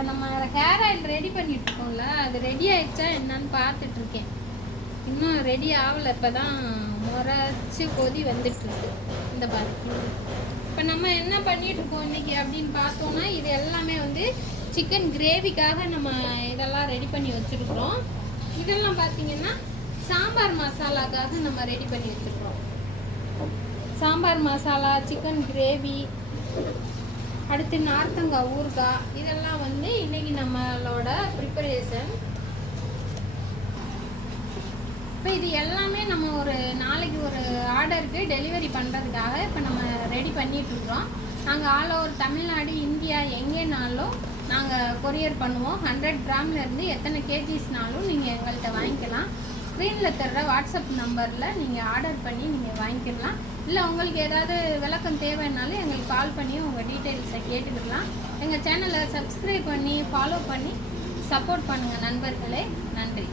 இப்போ நம்ம hair oil ready பண்ணிட்டு இருக்கோம்ல, அது ரெடி ஆயிடுச்சா என்னன்னு பார்த்துட்டு இருக்கேன். இன்னும் ரெடி ஆகலை, இப்போ தான் முறைச்சி கொதி வந்துட்டுருக்கு. இந்த பாருங்க, இப்போ நம்ம என்ன பண்ணிட்டு இருக்கோம் இன்னைக்கு அப்படின்னு பார்த்தோம்னா, இது எல்லாமே வந்து சிக்கன் கிரேவிக்காக நம்ம இதெல்லாம் ரெடி பண்ணி வச்சுருக்குறோம். இதெல்லாம் பார்த்தீங்கன்னா சாம்பார் மசாலாக்காக நம்ம ரெடி பண்ணி வச்சுருக்கோம். சாம்பார் மசாலா, சிக்கன் கிரேவி, அடுத்து நார்த்தங்காய் ஊறுகாய், இதெல்லாம் வந்து இன்னைக்கு நம்மளோட ப்ரிப்பரேஷன். இப்போ இது எல்லாமே நம்ம ஒரு நாளைக்கு ஒரு ஆர்டருக்கு டெலிவரி பண்ணுறதுக்காக இப்போ நம்ம ரெடி பண்ணிகிட்ருக்குறோம். நாங்கள் ஆல் ஓவர் தமிழ்நாடு, இந்தியா எங்கேனாலும் நாங்கள் கொரியர் பண்ணுவோம். 100 கிராம்லேருந்து எத்தனை கேஜிஸ்னாலும் நீங்கள் எங்கள்கிட்ட வாங்கிக்கலாம். ஸ்க்ரீனில் தர்ற வாட்ஸ்அப் நம்பரில் நீங்கள் ஆர்டர் பண்ணி நீங்கள் வாங்கிக்கலாம். இல்லை உங்களுக்கு ஏதாவது விளக்கம் தேவைன்னாலும் எங்களுக்கு கால் பண்ணி உங்கள் டீட்டெயில்ஸை கேட்டுக்கலாம். எங்கள் சேனலை சப்ஸ்கிரைப் பண்ணி ஃபாலோ பண்ணி சப்போர்ட் பண்ணுங்கள் நண்பர்களே. நன்றி.